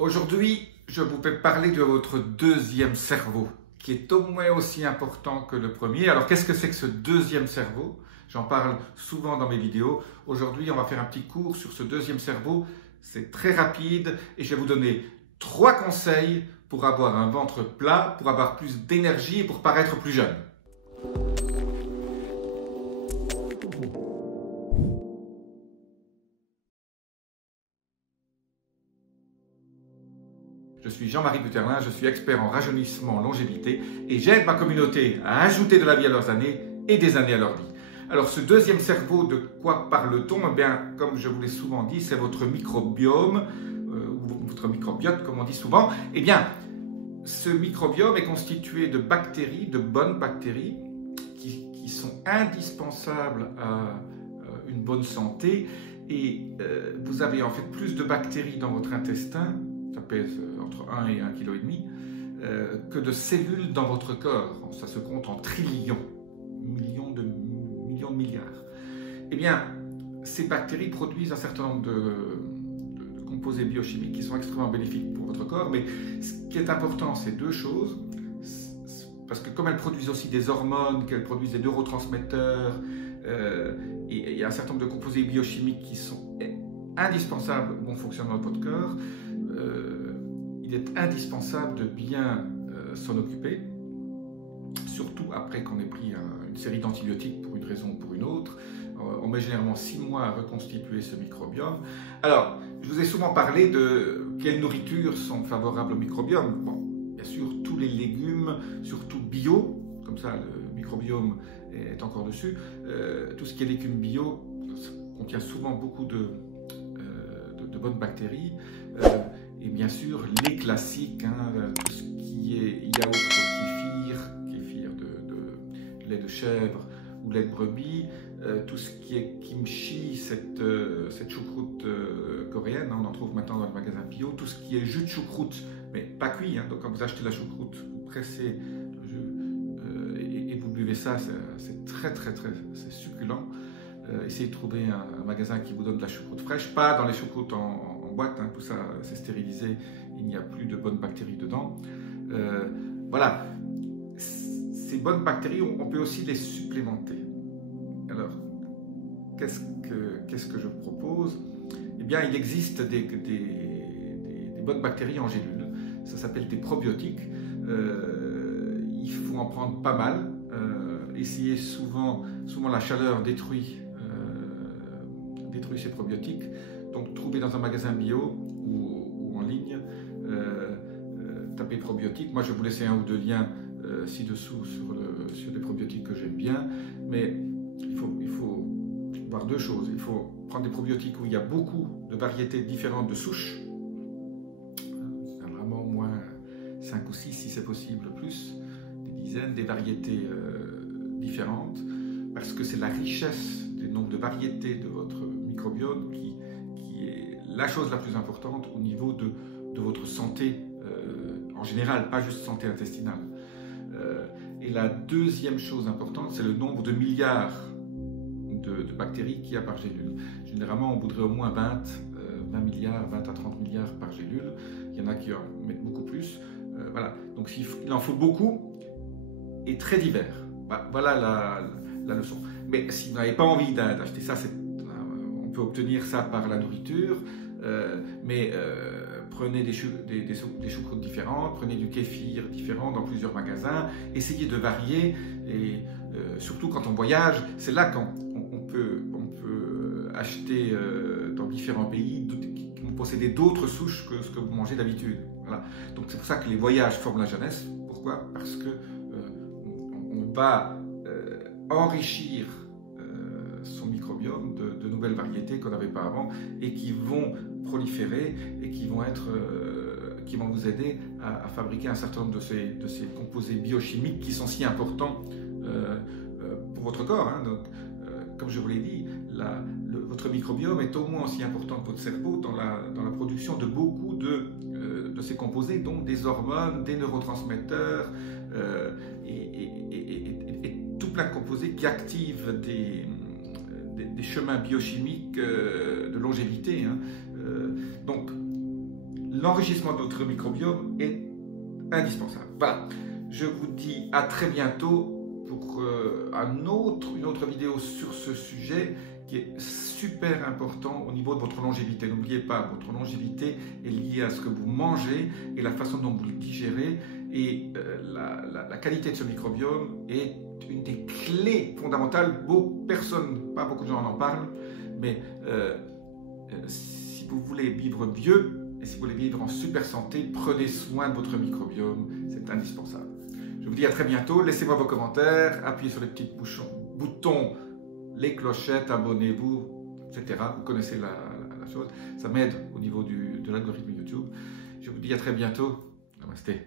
Aujourd'hui, je vous vais parler de votre deuxième cerveau, qui est au moins aussi important que le premier. Alors, qu'est-ce que c'est que ce deuxième cerveau? J'en parle souvent dans mes vidéos. Aujourd'hui, on va faire un petit cours sur ce deuxième cerveau. C'est très rapide et je vais vous donner 3 conseils pour avoir un ventre plat, pour avoir plus d'énergie et pour paraître plus jeune. Je suis Jean-Marie Buterlin, je suis expert en rajeunissement, longévité et j'aide ma communauté à ajouter de la vie à leurs années et des années à leur vie. Alors ce deuxième cerveau, de quoi parle-t-on? Eh bien, comme je vous l'ai souvent dit, c'est votre microbiome, ou votre microbiote comme on dit souvent. Eh bien, ce microbiome est constitué de bactéries, de bonnes bactéries, qui sont indispensables à une bonne santé. Et vous avez en fait plus de bactéries dans votre intestin, ça pèse entre 1 et 1,5 kg, que de cellules dans votre corps. Ça se compte en trillions, millions de milliards. Eh bien, ces bactéries produisent un certain nombre de composés biochimiques qui sont extrêmement bénéfiques pour votre corps. Mais ce qui est important, c'est 2 choses. Parce que comme elles produisent aussi des hormones, qu'elles produisent des neurotransmetteurs, et il y a un certain nombre de composés biochimiques qui sont indispensables au bon fonctionnement de votre corps, il est indispensable de bien s'en occuper, surtout après qu'on ait pris une série d'antibiotiques pour une raison ou pour une autre. On met généralement 6 mois à reconstituer ce microbiome. Alors, je vous ai souvent parlé de quelles nourritures sont favorables au microbiome. Bon, bien sûr, tous les légumes, surtout bio, comme ça le microbiome est encore dessus. Tout ce qui est légumes bio contient souvent beaucoup de bonnes bactéries. Et bien sûr, les classiques, tout ce qui est yaourt au kéfir de lait de chèvre ou lait de brebis, tout ce qui est kimchi, cette choucroute coréenne, on en trouve maintenant dans les magasins bio, tout ce qui est jus de choucroute, mais pas cuit, donc quand vous achetez la choucroute, vous pressez le jus et vous buvez ça, c'est très c'est succulent. Essayez de trouver un magasin qui vous donne de la choucroute fraîche, pas dans les choucroutes en boîte, tout ça c'est stérilisé, il n'y a plus de bonnes bactéries dedans. Voilà, ces bonnes bactéries, on peut aussi les supplémenter. Alors, qu'est-ce que je propose? Eh bien, il existe des bonnes bactéries en gélules, ça s'appelle des probiotiques. Il faut en prendre pas mal. Essayez souvent la chaleur détruit ces probiotiques. Donc, trouvez dans un magasin bio ou en ligne, tapez probiotiques. Moi, je vais vous laisser 1 ou 2 liens ci-dessous sur des probiotiques que j'aime bien. Mais il faut voir 2 choses. Il faut prendre des probiotiques où il y a beaucoup de variétés différentes de souches. Vraiment au moins 5 ou 6 si c'est possible, plus, des dizaines, des variétés différentes, parce que c'est la richesse du nombre de variétés de votre microbiome qui est la chose la plus importante au niveau de votre santé en général, pas juste santé intestinale. Et la deuxième chose importante, c'est le nombre de milliards de bactéries qu'il y a par gélule. Généralement, on voudrait au moins 20 milliards, 20 à 30 milliards par gélule. Il y en a qui en mettent beaucoup plus. Voilà. Donc il en faut beaucoup et très divers. Voilà la leçon. Mais si vous n'avez pas envie d'acheter ça, on peut obtenir ça par la nourriture, mais prenez des choucroutes différentes, prenez du kéfir différent dans plusieurs magasins, essayez de varier, et surtout quand on voyage, c'est là qu'on peut acheter dans différents pays qui vont posséder d'autres souches que ce que vous mangez d'habitude. Voilà. Donc c'est pour ça que les voyages forment la jeunesse. Pourquoi? Parce que on va enrichir son microbiome de nouvelles variétés qu'on n'avait pas avant et qui vont proliférer et qui vont vous aider à fabriquer un certain nombre de ces composés biochimiques qui sont si importants pour votre corps. Donc, comme je vous l'ai dit, votre microbiome est au moins aussi important que votre cerveau dans la production de beaucoup de ces composés, donc des hormones, des neurotransmetteurs et tout plein de composés qui activent des chemins biochimiques de longévité. Donc l'enrichissement de notre microbiome est indispensable. Voilà, je vous dis à très bientôt pour une autre vidéo sur ce sujet qui est super important au niveau de votre longévité. N'oubliez pas, votre longévité est liée à ce que vous mangez et la façon dont vous le digérez. Et la qualité de ce microbiome est une des clés fondamentales. Pas beaucoup de gens en parlent, mais si vous voulez vivre vieux et si vous voulez vivre en super santé, prenez soin de votre microbiome, c'est indispensable. Je vous dis à très bientôt, laissez-moi vos commentaires, appuyez sur les petits boutons, les clochettes, abonnez-vous, etc. Vous connaissez la chose, ça m'aide au niveau de l'algorithme YouTube. Je vous dis à très bientôt, namasté.